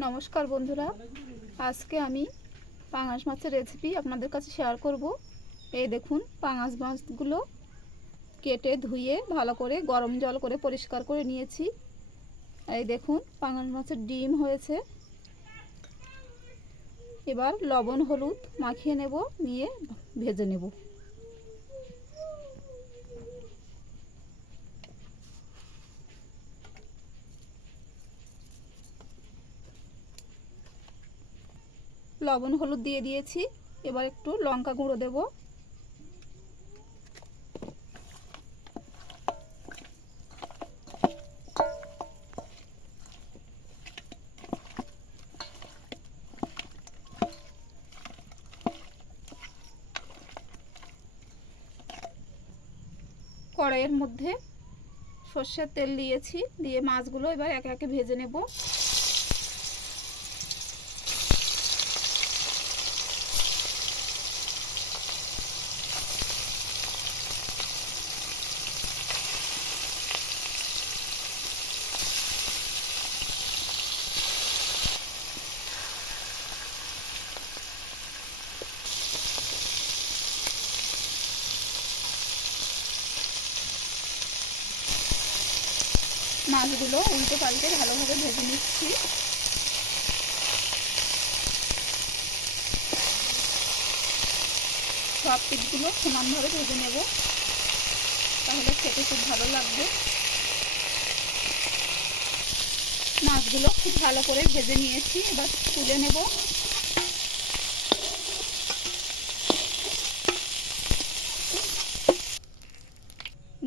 নমস্কার বন্ধুরা। আজকে আমি পাঙাশ মাছের রেসিপি আপনাদের কাছে শেয়ার করব। এই দেখুন, পাঙাশ মাছগুলো কেটে ধুয়ে ভালো করে গরম জল করে পরিষ্কার করে নিয়েছি। এই দেখুন, পাঙাশ মাছের ডিম হয়েছে। এবার লবণ, হলুদ মাখিয়ে নেব, নিয়ে ভেজে নেব। লবণ, হলুদ দিয়ে দিয়েছি। এবার একটু লঙ্কা গুঁড়ো দেব। কড়াইয়ের মধ্যে সর্ষের তেল দিয়েছি, দিয়ে মাছগুলো এবার একে একে ভেজে নেব। মাছগুলো উল্টে পাল্টে ভালোভাবে ভেজে নিচ্ছি। সব পিঠগুলো সমানভাবে ভেজে নেব। তাহলে খেতে খুব ভালো লাগবে। মাছগুলো খুব ভালো করে ভেজে নিয়েছি, এবার তুলে নেব।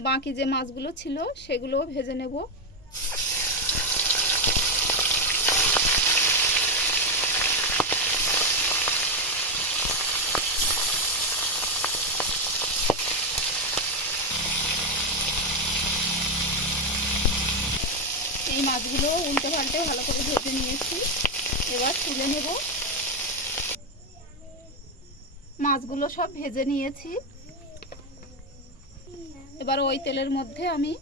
বাকি যে মাছগুলো ছিল সেগুলোও ভেজে নেব এই মাছগুলো উল্টে পাল্টে ভালো করে ভেজে নিয়েছি। এবার তুলে নেব। মাছগুলো সব ভেজে নিয়েছি। এবার ওই তেলের মধ্যে আমি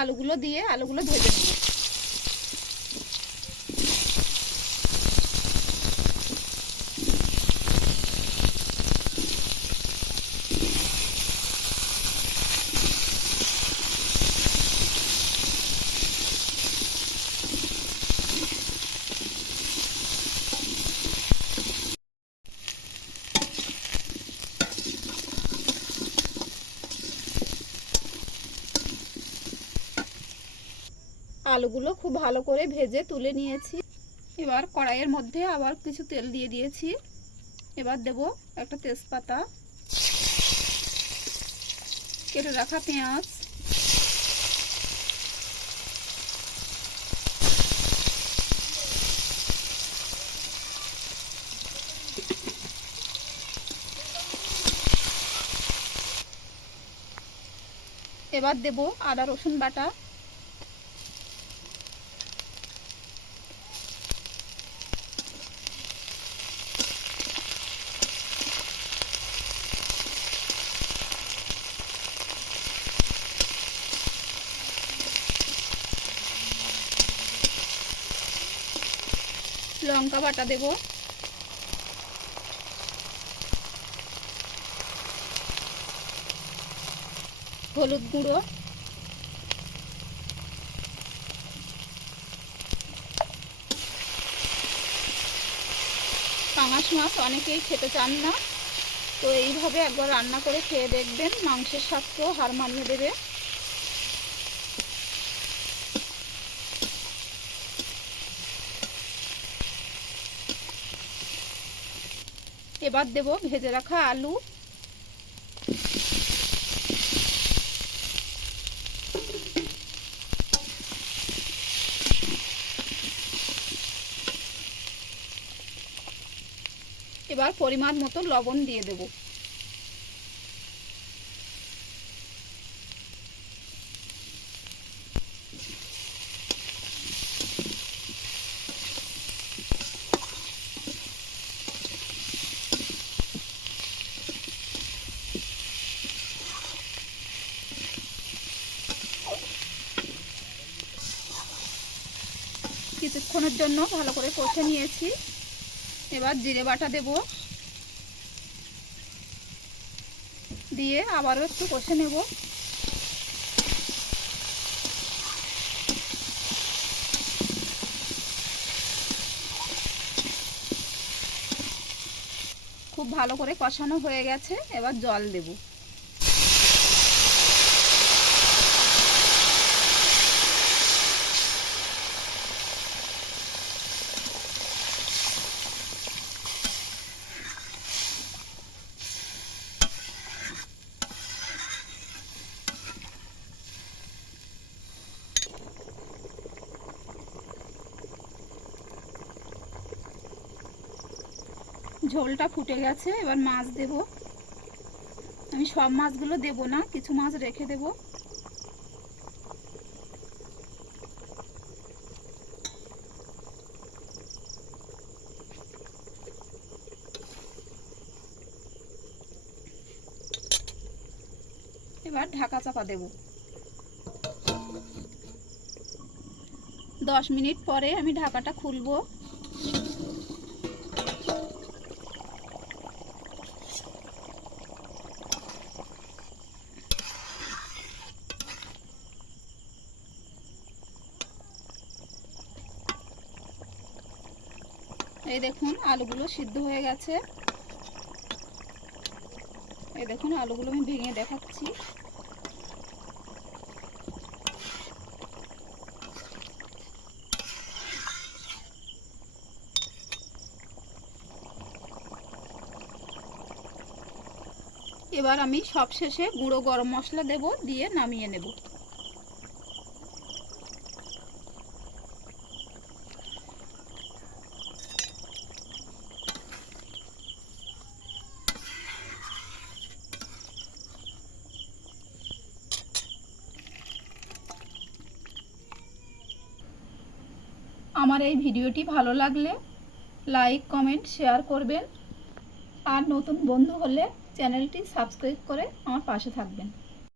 আলুগুলো দিয়ে আলুগুলো ভেজে নেব। আলুগুলো খুব ভালো করে ভেজে তুলে নিয়েছি। এবার কড়াইয়ের মধ্যে আবার কিছু তেল দিয়ে দিয়েছি। এবার দেব একটা তেজপাতা। কেটে রাখা পেঁয়াজ। এবার দেব আদা রসুন বাটা। লঙ্কা বাটা দেব। হলুদ গুঁড়ো। পাঙাশ মাছ অনেকেই খেতে চান না। তো এইভাবে একবার রান্না করে খেয়ে দেখবেন, মাংসের স্বাদকেও হার মানিয়ে দেবে। এবার দেব ভেজে রাখা আলু। এবার পরিমাণ মতো লবণ দিয়ে দেব। কিছুক্ষণের জন্য ভালো করে কষে নিয়েছি। এবার জিরে বাটা দেব। দিয়ে আবারও একটু কষে নেব। খুব ভালো করে কষানো হয়ে গেছে। এবার জল দেব। ঝোলটা ফুটে গেছে, এবার মাছ দেব। আমি সব মাছগুলো দেব না, কিছু মাছ রেখে দেব। এবার ঢাকা চাপা দেব। দশ মিনিট পরে আমি ঢাকাটা খুলবো। এই দেখুন, আলুগুলো সিদ্ধ হয়ে গেছে। এই দেখুন, আলুগুলো আমি ভেঙে দেখাচ্ছি। এবার আমি সবশেষে গুঁড়ো গরম মশলা দেব, দিয়ে নামিয়ে নেব। আমার এই ভিডিওটি ভালো লাগলে লাইক, কমেন্ট, শেয়ার করবেন। আর নতুন বন্ধু হলে চ্যানেলটি সাবস্ক্রাইব করে আমার পাশে থাকবেন।